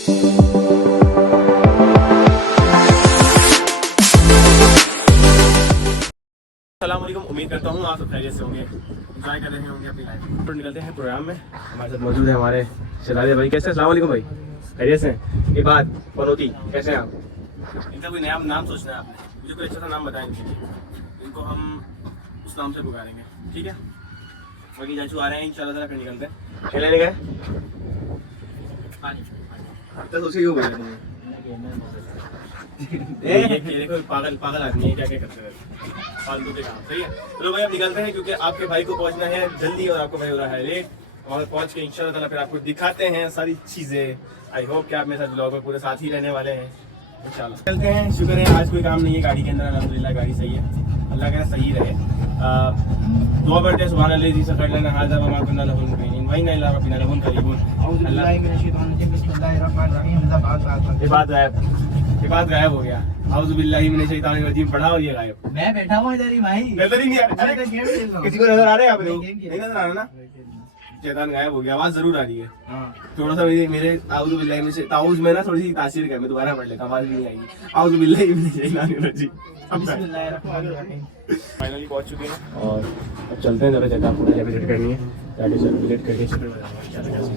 अस्सलामुअलैकुम, उम्मीद करता हूँ आप सब खैरियत से होंगे, एंजॉय कर रहे होंगे अपनी लाइफ। तो निकलते हैं प्रोग्राम में। हमारे साथ मौजूद है हमारे शहजादे भाई। कैसे? अस्सलाम वालेकुम भाई, खैरियत से? इबाद पनौती, कैसे हैं आप? इनका कोई नया नाम सोचना है आपने, मुझे कोई अच्छा सा नाम बताएं इनको हम उस नाम से पुकारेंगे, ठीक है? बाकी चाचू आ रहे हैं इंशाल्लाह, फिर निकलते हैं। खेलने गए तो उसे क्यों बोल रहे देखो पागल पागल आदमी है, क्या क्या करते हैं फालतू के काम। सही है, चलो भाई अब निकलते हैं क्योंकि आपके भाई को पहुंचना है जल्दी और आपको भाई हो रहा है लेट। और पहुंच के इंशाल्लाह ताला फिर आपको दिखाते हैं सारी चीजें। आई होप कि आप मेरे साथ ब्लॉग में पूरे साथ ही रहने वाले हैं इंशाल्लाह। चलते हैं, शुक्र है आज कोई काम नहीं है गाड़ी के अंदर, अल्हम्दुलिल्लाह गाड़ी सही है, अल्लाह का सही रहे। दुआ करते हैं सुभान अल्लाह जी से कर लेना हाज़ा व मा कुन्ना लहुल मुक़रिनीन व इन्ना इला रब्बिना लहुल करीबून। अल्लाह ये बात गायब हो गया। आउज़ु बिल्लाहि मिनश शैतानिर रजीम पढ़ा और ये गायब। मैं बैठा हुआ इधर ही भाई, नजर ही नहीं आ रहा। किसी को नजर आ रहे हैं आप लोग? नहीं नजर आ रहा ना? शैतान गायब हो गया, आवाज जरूर आ रही है। थोड़ा सा मेरे आउज़ु बिल्लाहि मिनश ताऊज़ में ना थोड़ी सी तासीर है, मैं दोबारा पढ़ लेता हूं, आवाज नहीं आएगी। आउज़ु बिल्लाहि मिनश शैतानिर रजीम। फाइनली पहुंच चुके हैं और अब चलते हैं। जरा जगह आपको विजिट करनी है, जाके चल विजिट करके शुक्र बताऊंगा।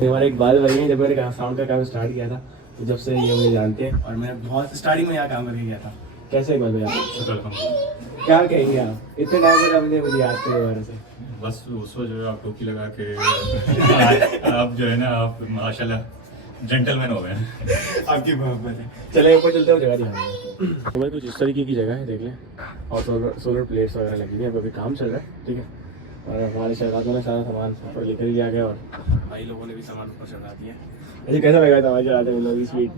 हमारे एक बाल भाई हैं, जब मैंने साउंड का काम स्टार्ट किया था तो जब से ये मुझे जानते हैं और मैं बहुत स्टार्टिंग में यहाँ काम करके गया था। कैसे एक बात भैया, क्या कहेंगे आप इतने टाइम पर आपने मुझे याद किया दोबारा से? बस उसको जो है आप टोपी लगा के आप जो है ना, आप माशाल्लाह जेंटलमैन हो गए हैं। आपकी मोहब्बत है। चले ऊपर चलते हैं, जगह दिखाएंगे। तो भाई कुछ इस तरीके की जगह है, देख लें। और सोलर प्लेट्स वगैरह लगी हुई है, अभी काम चल रहा है, ठीक है। और हमारे शहजादों ने सारा सामान ऊपर लेकर ही लिया गया और भाई लोगों ने भी सामान ऊपर चढ़ा दिया। मुझे कैसा लगा था हमारे चढ़ाते हुए लोग स्पीड?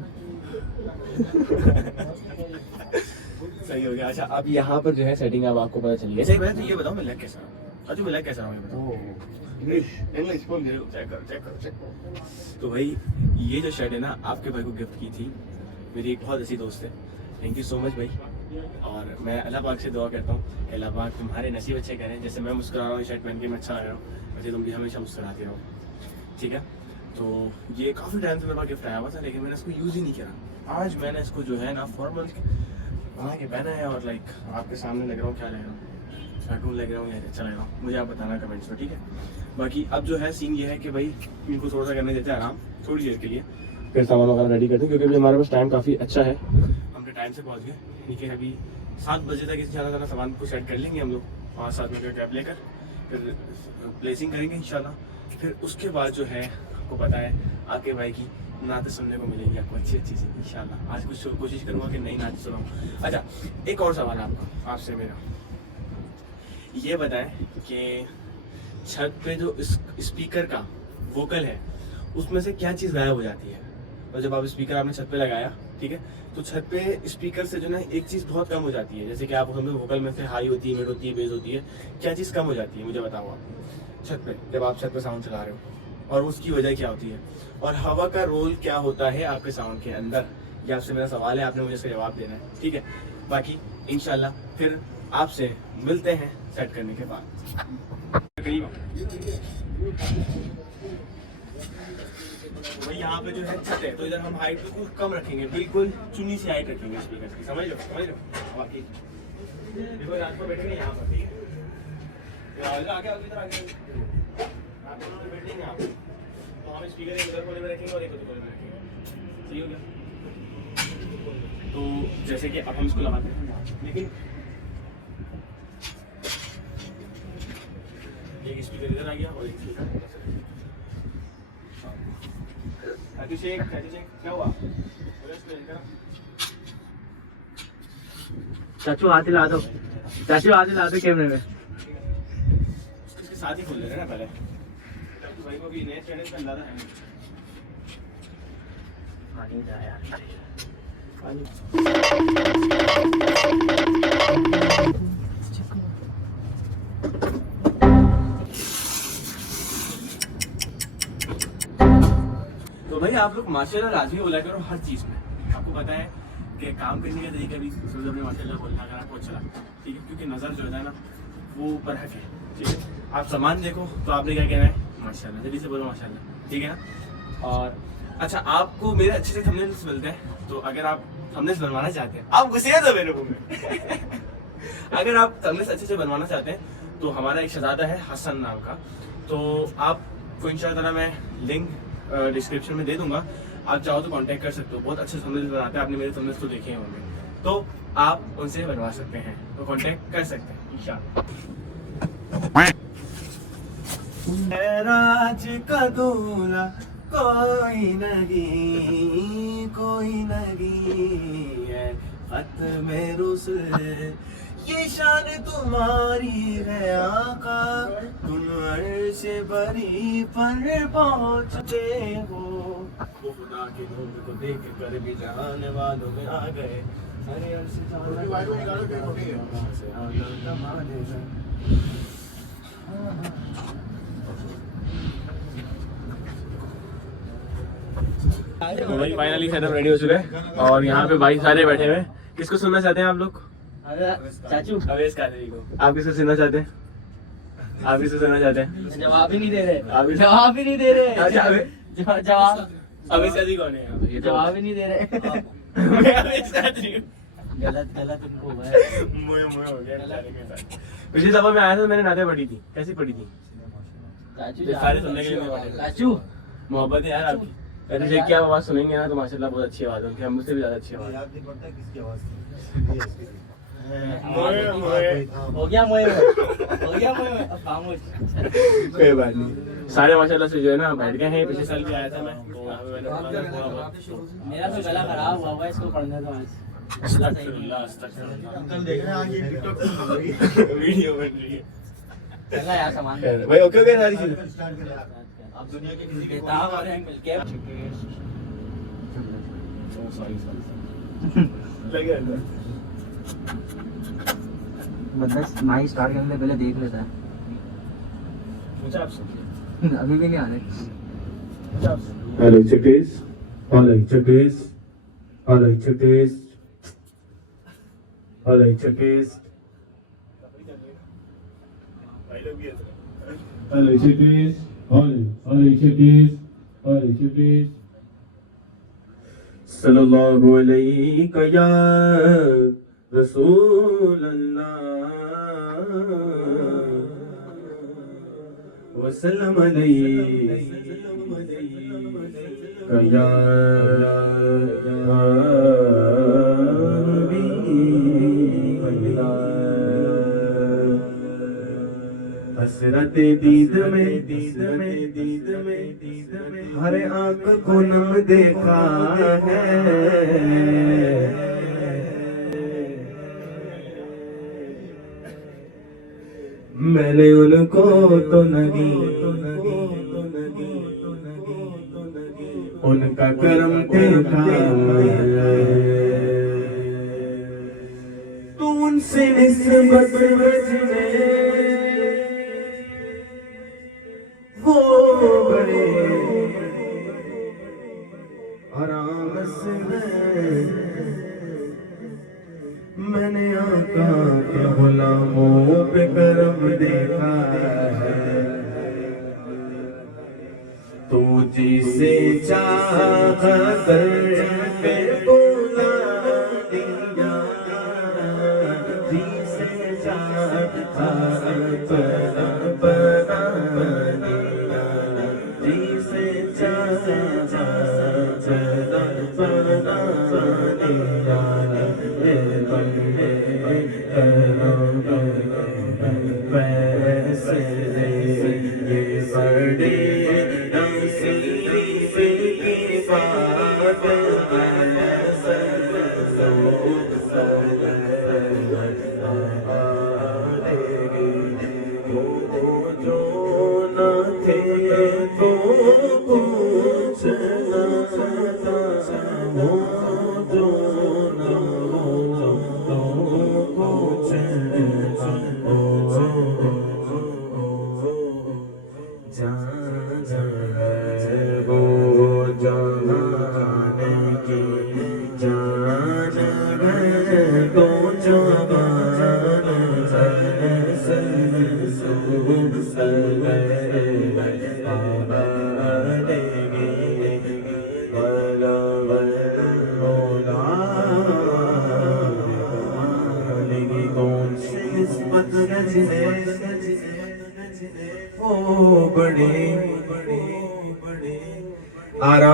सही हो गया। अच्छा अब यहाँ पर जो है सेटिंग अब आपको पता चली है। सही बात है, ये बताओ मैं लग कैसा रहा? अच्छा मैं लग कैसा रहा हूँ? इंग्लिश बोल रहे हो, चेक करो। तो भाई ये जो शर्ट है ना, आपके भाई को गिफ्ट की थी मेरी एक बहुत अच्छी दोस्त है। थैंक यू सो मच भाई। और मैं अल्लाह पाक से दुआ करता हूँ अल्लाह पाक तुम्हारे नसीब अच्छे करें। जैसे मैं मुस्कुरा रहा हूँ शर्ट पहन के, मैं अच्छा लग रहा हूँ, वैसे तुम भी हमेशा मुस्कुराते रहो, ठीक है? तो ये काफ़ी टाइम से मेरे पास गिफ्ट आया हुआ था, लेकिन मैंने इसको यूज़ ही नहीं किया। आज मैंने इसको जो है ना फॉर्मल बना के पहना है और लाइक आपके सामने लग रहा हूँ। क्या लग रहा हूँ? कार्टून लग रहा हूँ या अच्छा लग रहा हूँ? मुझे आप बताना कमेंट्स में, ठीक है? बाकी अब जो है सीन ये है कि भाई इनको थोड़ा सा करने देते हैं आराम थोड़ी देर के लिए, फिर सामान वगैरह रेडी करते हैं क्योंकि अभी हमारे पास टाइम काफ़ी अच्छा है। हमने टाइम से पहुँच गए, ठीक है? अभी 7 बजे तक इस ज़्यादा सामान को सेट कर लेंगे हम लोग, 5-7 मिनट का कैब लेकर, फिर प्लेसिंग करेंगे इंशाल्लाह। फिर उसके बाद जो है आपको पता है आपके भाई की नाते सुनने को मिलेगी आपको अच्छी अच्छी सी इंशाल्लाह। आज कुछ कोशिश करूँगा कि नई नाते सुनाऊँ। अच्छा एक और सवाल आपसे मेरा, ये बताएं कि छत पे जो स्पीकर का वोकल है उसमें से क्या चीज़ गायब हो जाती है? और जब आप स्पीकर आपने छत पे लगाया, ठीक है, तो छत पे स्पीकर से जो ना एक चीज़ बहुत कम हो जाती है। जैसे कि आप हमें वोकल में से हाई होती है, मिड होती है, बेस होती है, क्या चीज़ कम हो जाती है मुझे बताओ आप छत पे, जब आप छत पे साउंड चला रहे हो, और उसकी वजह क्या होती है? और हवा का रोल क्या होता है आपके साउंड के अंदर? ये आपसे मेरा सवाल है, आपने मुझे इसका जवाब देना है, ठीक है? बाकी इंशाल्लाह फिर आपसे मिलते हैं सेट करने के बाद। भाई यहाँ पे जो है छत है, तो इधर हम हाइट बिल्कुल कम रखेंगे, बिल्कुल चुनी सी हाइट रखेंगे स्पीकर की, समझ लो? बाकी देखो रात को बैठेंगे यहाँ पर, ठीक है? आगे इधर आगे आप दोनों बैठेंगे यहाँ पे, तो हम स्पीकर एक उधर कोने में रखेंगे और एक उधर कोने में रखेंगे, सही हो गया? तो जैसे कि अब हम इसको लगाते हैं, लेकिन एक स्पीकर इधर आ गया और एक स्पीकर क्या हुआ? चाचू हाथ हिला दो, चाचू हाथ हिला दो कैमरे में। इसके साथ ही खोल ले रहे ना पहले, तो भाई को भी नए चैनल पे अंदाजा है। पानी जा यार, पानी। तो भाई आप लोग माशाल्लाह लाजमी बोला करो हर चीज़ में। आपको पता है कि काम करने का तरीका भी सोच अपने माशाल्लाह बोलना अगर आपको अच्छा लगता है, ठीक है? क्योंकि नज़र जो है ना वो ऊपर है, ठीक है? आप सामान देखो तो आपने क्या कहना है? माशाल्लाह, जल्दी से बोलो माशाल्लाह, ठीक है ना? और अच्छा, आपको मेरे अच्छे से थंबनेल्स मिलते हैं, तो अगर आप थंबनेल्स बनवाना चाहते हैं, आप घुसे तो मेरे मुंह में अगर आप थंबनेल्स अच्छे से बनवाना चाहते हैं तो हमारा एक शहजादा है हसन नाम का, तो आपको इंशाल्लाह मैं लिंक डिस्क्रिप्शन में दे दूंगा, आप चाहो तो कांटेक्ट कर सकते हो। बहुत अच्छे थंबनेल्स बनाते हैं, आपने मेरे थंबनेल्स तो देखे होंगे, तो आप उनसे बनवा सकते हैं, तो कांटेक्ट कर सकते हैं इंशाल्लाह। राज का दूल्हा कोई नहीं है, खत में रुसल ये शान तुम्हारी है आका, तुम अर्श बरी पर पहुंचते हो, वो खुदा के नूर को देख कर भी जाने वालों में आ गए, अरे अर्श तो भाई फाइनली सेटअप रेडी हो चुका है और यहाँ पे भाई सारे बैठे हुए हैं। किसको सुनना चाहते हैं आप लोग? चाचू अवेश कादरी को। आप किसको सुनना चाहते हैं? आप किसको सुनना चाहते हैं? जवाब ही नहीं दे रहे, आप जवाब ही नहीं दे रहे। अच्छा, जवाब अवेश कादरी कौन है? ये तो जवाब ही नहीं दे रहे। मैं अवेश कादरी हूँ। गलत उनको हुआ है। मुझे हो गया पिछली दफा मैं आया था, मैंने नाते पढ़ी थी। कैसी पढ़ी थी? चाचू सारे सुनने के लिए। चाचू मोहब्बत है यार आपकी। कहते जब क्या आवाज सुनेंगे ना तो माशाल्लाह बहुत अच्छी आवाज है, हम मुझसे भी ज्यादा अच्छी आवाज। याद नहीं पड़ता किसकी आवाज थी। हो गया मोए, अब खामोश। कोई बात नहीं, सारे माशाल्लाह से जो है ना बैठ गए हैं। पिछले साल भी आया था मैं, तो यहाँ पे मैंने पढ़ा। मेरा तो गला खराब हुआ हुआ है, इसको पढ़ने दो आज। अंकल देख रहे हैं आगे टिकटॉक वीडियो बन रही है। चला यार सामान भाई ओके ओके सारी चीजें स्टार्ट कर रहा है। आप दुनिया के किसी किताब और हैं मिलके लगे अंदर। बंदा माई स्टार्ट करने से पहले देख लेता है। पूछा आपसे? अभी भी नहीं आ रहे। पूछा आपसे? Hello chickies. Hello chickies. Hello chickies. Hello chickies. Hello chickies. Hello chickies. Hello chickies. Sallallahu alayka ya Rasul Allah. Wa sallam alayka ya हसरत दीद में हर आंख को नम देखा है, मैंने उनको तो नहीं उनका करम देखा है, तू उनसे निस्बत बजने वो बड़े आराम से मैंने आका के गुलामों पे करम देखा है, तू जिसे चाह कर पे बुला दिया, जिसे चाह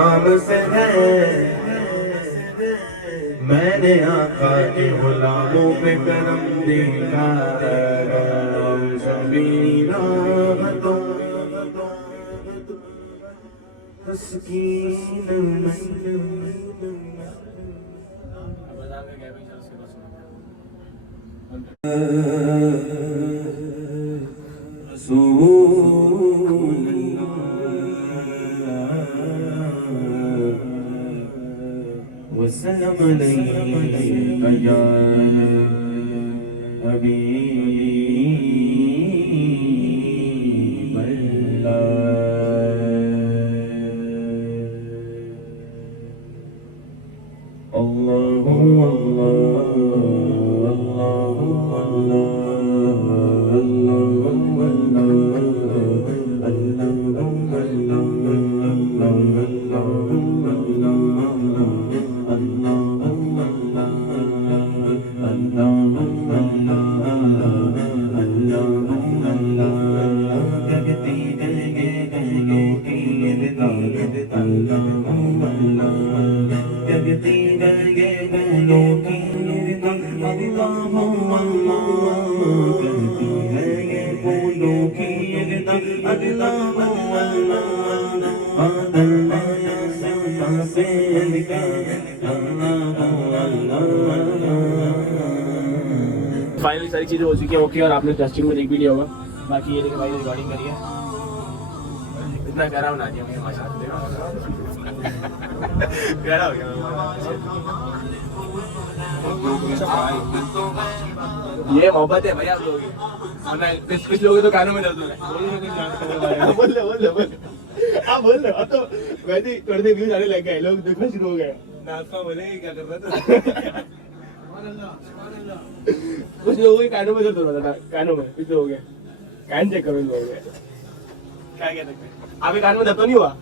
नाम से है, मैंने आका के गुलामों पे करम देखा है, सभी राहतों तस्कीन वसल्लम अलैका या हबीबल्लाह। अल्लाहु अल्लाह अल्लाहु अल्लाह अल्लाहु फाइनली सारी चीज़ें हो चुकी हैं ओके, और आपने टेस्टिंग में देख भी लिया होगा। बाकी ये देखिए भाई रिकॉर्डिंग करी है, इतना प्यारा बना दिया मुझे माशाल्लाह। प्यारा हो गया ये मोहब्बत है भाई आप लोगों की, वरना कुछ लोगों तो कानों में दर्द हो रहा है। बोल आप बोल लो, अब तो वैसे ही थोड़े से व्यूज आने लग गए, लोग देखना शुरू हो गए। नाश्ता बोले क्या कर रहा था कुछ लोगों के कानों में दर्द हो रहा था, कानों में कुछ लोगों के कान चेक करो लोगों के, क्या कह सकते हैं। आपके कान में दर्द तो नहीं हुआ?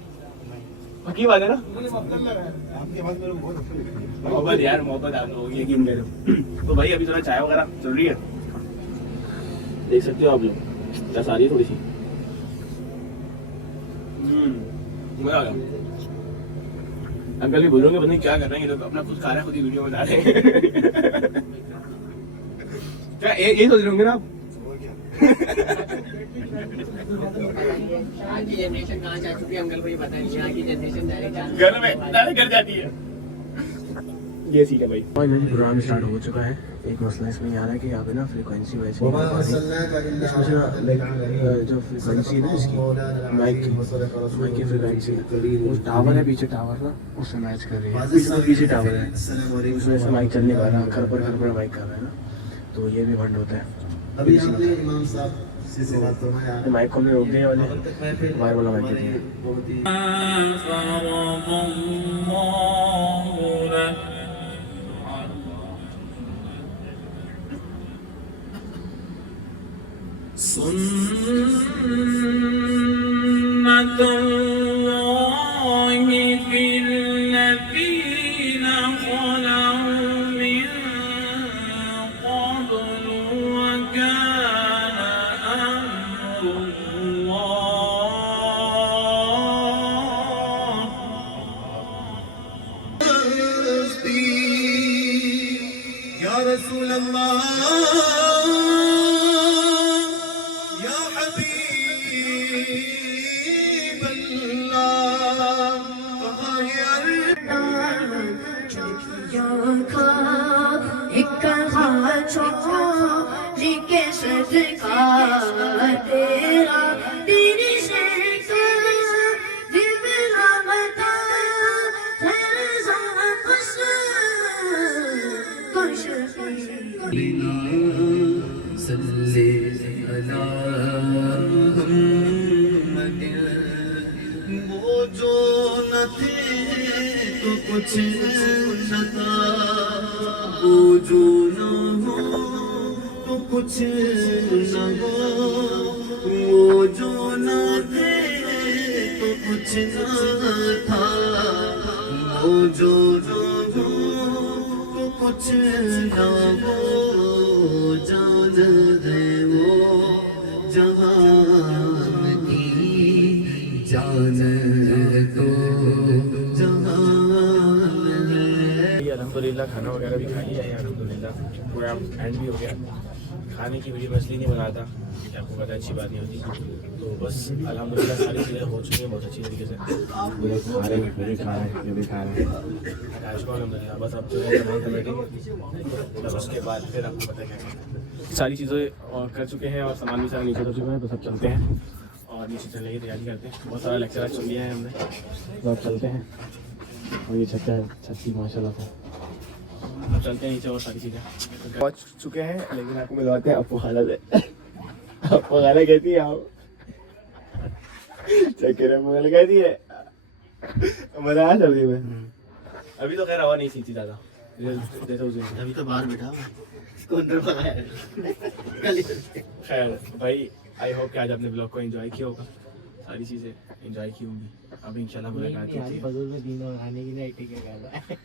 पक्की बात है ना? आपकी आवाज मेरे को बहुत अच्छी लगी। मोहब्बत यार, मोहब्बत आप लोगों की, यकीन करो। तो भाई अभी थोड़ा चाय वगैरह चल रही है, देख सकते हो आप लोग, रस आ रही है थोड़ी सी। मजा आ गया। अंकल भी बोलोगे पता नहीं क्या कर रहे हैं ये लोग, अपना खुद खा रहे हैं, खुद ही वीडियो बना रहे हैं। क्या ये सोच रहे होंगे ना आप? आज की जनरेशन कहाँ जा चुकी है अंकल को ये पता नहीं, आज की जनरेशन डायरेक्ट घर में डायरेक्ट कर जाती है। ये सीख है भाई। फाइनली प्रोग्राम स्टार्ट हो चुका है। एक मसला इसमें ये आ रहा है कि यहाँ पे ना फ्रीक्वेंसी वैसे इसमें से लाइक जो फ्रीक्वेंसी है ना इसकी माइक की फ्रीक्वेंसी वो टावर है पीछे, टावर ना उससे मैच कर रही है, पीछे टावर है उसमें से माइक चल नहीं पा रहा, घर पर माइक कर रहा है ना, तो ये भी बंद होता है। अभी हमने इमाम साहब से बात करवाया, माइक को हमने रोक दिया वाले बाहर वाला माइक दिया। सुन्नतुल्लाहि फिल्लज़ीना ख़लऊ मिन क़ब्लु व कान अम्रुल्लाह। या रसूल अल्लाह या हबीब अल्लाह, तेरा तेरी जिबला बता खुश खुश सल्ले अला मुहम्मद। वो जो न थे तो कुछ न था, वो जो न हो तो कुछ न हो, वो जो न थे तो कुछ न था, वो जो न हो तो कुछ न हो, जान है वो जहान की जान तो अल्हम्दुलिल्लाह खाना वगैरह भी खा लिया है अल्हम्दुलिल्लाह, पूरा एंड भी हो गया। खाने की वीडियो मैं इसलिए नहीं बनाता कि आपको पता है अच्छी बात नहीं होती, तो बस अल्हम्दुलिल्लाह सारी चीज़ें हो चुकी हैं बहुत अच्छी तरीके से। खा रहे हैं, ये भी खा रहे हैं, ये भी खा रहे हैं। आज को अल्हम्दुलिल्लाह बस अब जो है जमाई पे बैठेंगे, बस उसके बाद फिर आपको पता है क्या करना है। सारी चीज़ें और कर चुके हैं और सामान भी सारा नीचे कर चुके हैं, तो सब चलते हैं और नीचे चलने की तैयारी करते हैं। बहुत सारा लेक्चर आज सुन लिया है हमने, तो अब चलते हैं। और ये छत है, छत की माशाल्लाह से अब चलते हैं नीचे और सारी चीज़ें पहुँच चुके हैं, लेकिन आपको मिलवाते हैं अप्पू खाला से। अप्पू खाला कहती है आप चक्कर अप्पू खाला कहती है मजा आया सर्दी में। अभी तो खैर हवा नहीं सीखती ज़्यादा जैसे उस दिन। अभी तो बाहर बैठा हुआ है, इसको अंदर पकाया है। खैर भाई आई होप कि आज आपने ब्लॉग को एंजॉय किया होगा, सारी चीज़ें एंजॉय की होंगी। अब इंशाल्लाह मुलाकात होती है, फजूल में दिन और खाने की नहीं ठीक है।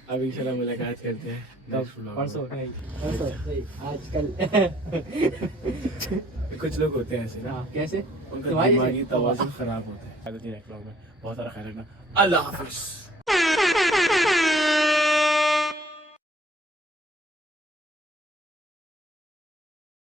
अब इंशाल्लाह मुलाकात करते हैं नेक्स्ट व्लॉग में। परसों नहीं आजकल कुछ लोग होते हैं ऐसे ना, हाँ, कैसे उनका तुम्हारे दिमागी जैसे? तवाज़ुन खराब होता है। नेक्स्ट व्लॉग में बहुत सारा ख्याल रखना। अल्लाह हाफिज़।